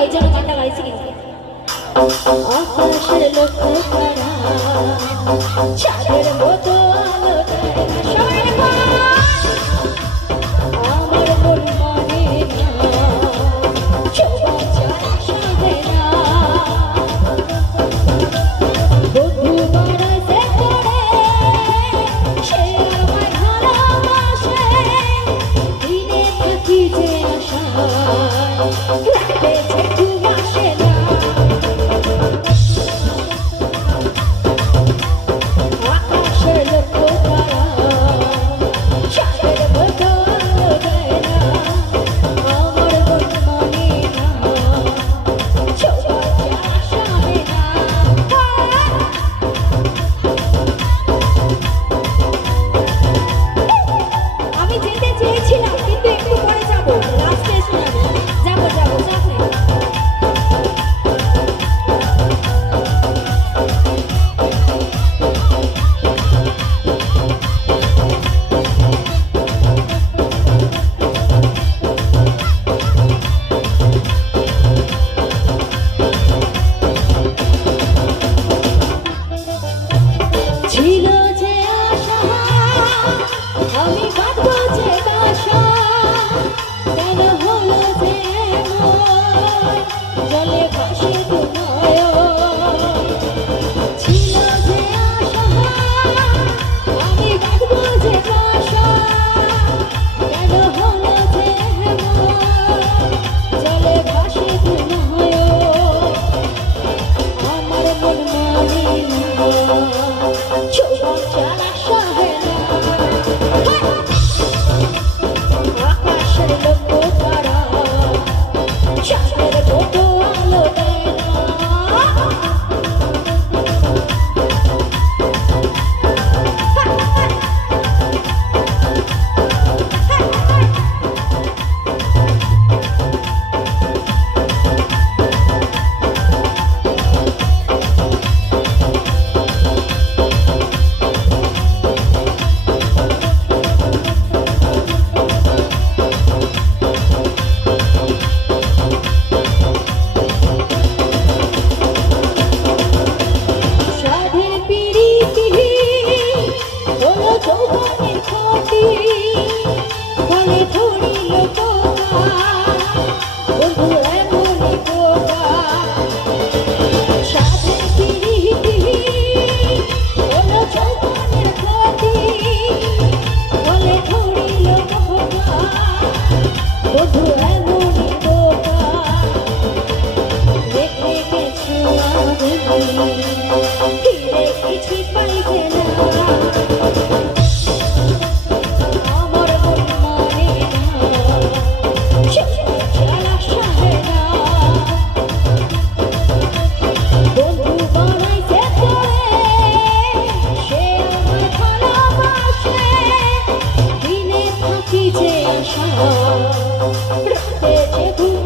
এই জন্য গানটা গাইছি কিন্তু আকাশের লক্ষ্য তারা চাঁদের মতো আলো দেয় না সবাই আমার মন মানে না চোখ যারা সাজে না বন্ধু বাড়াতে করে সে আমায় ভালোবাসে দিনে থাকি যে আশা রাতে যে ঘুম আসে না আকাশের লক্ষ্য তারা চাঁদের মতো আলো দেয় না আমার মন মানে না চোখ যারা সাজে না আমি যেতে চেয়েছিলাম কিন্তু একটু পরে যাবো লাস্ট স্টেশনে যাবো যাবো চাপ নেই ছিল যে আশা আমি বাঁধবো যে বাসা কেন হলো যে এমন জলে ভাসে দু নয়ন ছিল যে আশা আমি বাঁধবো যে বাসা কেন হলো যে এমন জলে ভাসে দু নয়ন আমার মন মানে না চোখ যারা সাজে না আকাশের লক্ষ্য তারা চাঁদের মতো আলো দেয় না সাধের পিরিতি হলো যৌবনের ক্ষতি ফলে ধরিল পোকা বন্ধু এমনই পোকা সাধের পিরিতি হলো যৌবনের ক্ষতি ফলে ধরিল পোকা বন্ধু এমনই পোকা দেখে গেছো আমি ফিরে কিছু পাইবে না আমার মন মানে না চোখ যারা সাজে না বন্ধু বানাইতে করে সে আমায় ভালোবাসে দিনে থাকি যে আশা রাতে যে ঘুম